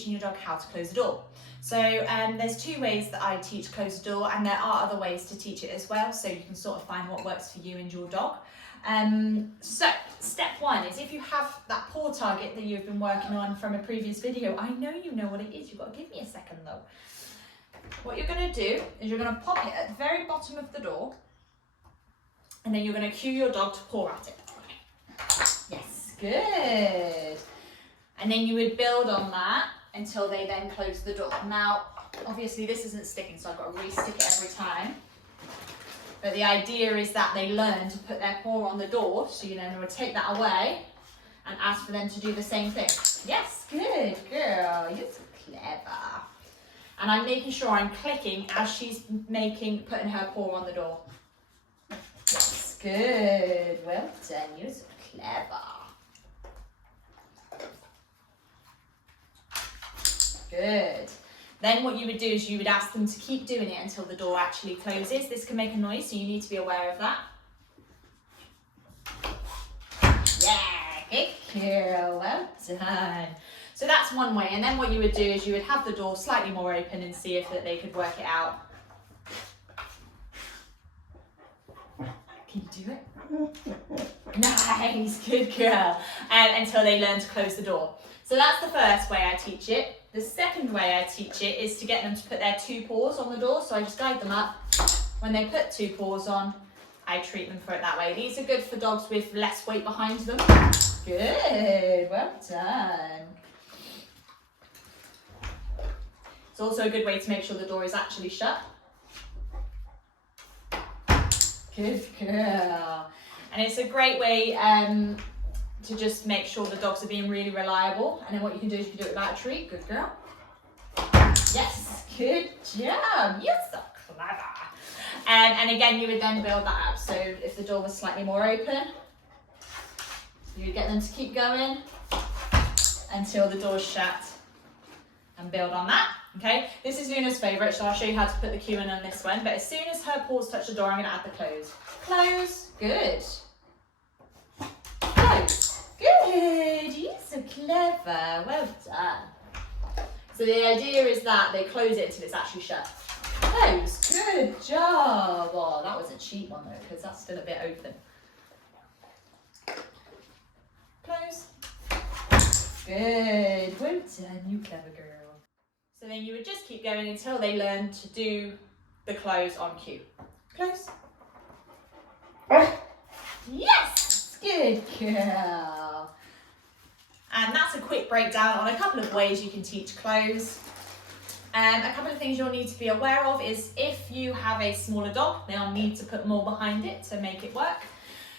teaching your dog how to close the door. So there's two ways that I teach close the door, and there are other ways to teach it as well, so you can sort of find what works for you and your dog. So step one is, if you have that paw target that you've been working on from a previous video, I know you know what it is, you've got to give me a second though. What you're going to do is you're going to pop it at the very bottom of the door, and then you're going to cue your dog to paw at it. Yes, good. And then you would build on that until they then close the door. Now, obviously this isn't sticking, so I've got to re-stick it every time. But the idea is that they learn to put their paw on the door, so you then would take that away and ask for them to do the same thing. Yes, good girl, you're so clever. And I'm making sure I'm clicking as she's putting her paw on the door. Yes, good, well done, you're so clever. Good. Then what you would do is you would ask them to keep doing it until the door actually closes. This can make a noise, so you need to be aware of that. Yeah, good girl, well done. So that's one way, and then what you would do is you would have the door slightly more open and see if they could work it out. Can you do it? Nice, good girl. Until they learn to close the door. So that's the first way I teach it. The second way I teach it is to get them to put their two paws on the door. So I just guide them up. When they put two paws on, I treat them for it that way. These are good for dogs with less weight behind them. Good, well done. It's also a good way to make sure the door is actually shut. Good girl. And it's a great way to just make sure the dogs are being really reliable. And then what you can do is you can do it without a treat. Good girl. Yes, good job. You're so clever. And again, you would then build that up. So if the door was slightly more open, you would get them to keep going until the door's shut, and build on that. Okay, this is Luna's favourite, so I'll show you how to put the cue in on this one. But as soon as her paws touch the door, I'm going to add the close. Close, good. Close, good. You're so clever. Well done. So the idea is that they close it until it's actually shut. Close, good job. Oh, that was a cheap one though, because that's still a bit open. Close. Good. Well done, you clever girl. So then you would just keep going until they learn to do the close on cue. Close. Yes! Good girl. And that's a quick breakdown on a couple of ways you can teach close. A couple of things you'll need to be aware of is if you have a smaller dog, they'll need to put more behind it to make it work.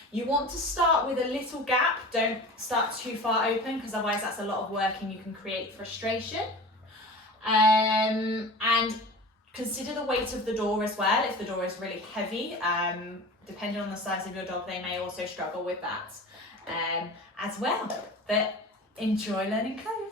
You want to start with a little gap. Don't start too far open, because otherwise that's a lot of work and you can create frustration. And consider the weight of the door as well. If the door is really heavy, depending on the size of your dog, they may also struggle with that as well. But enjoy learning close.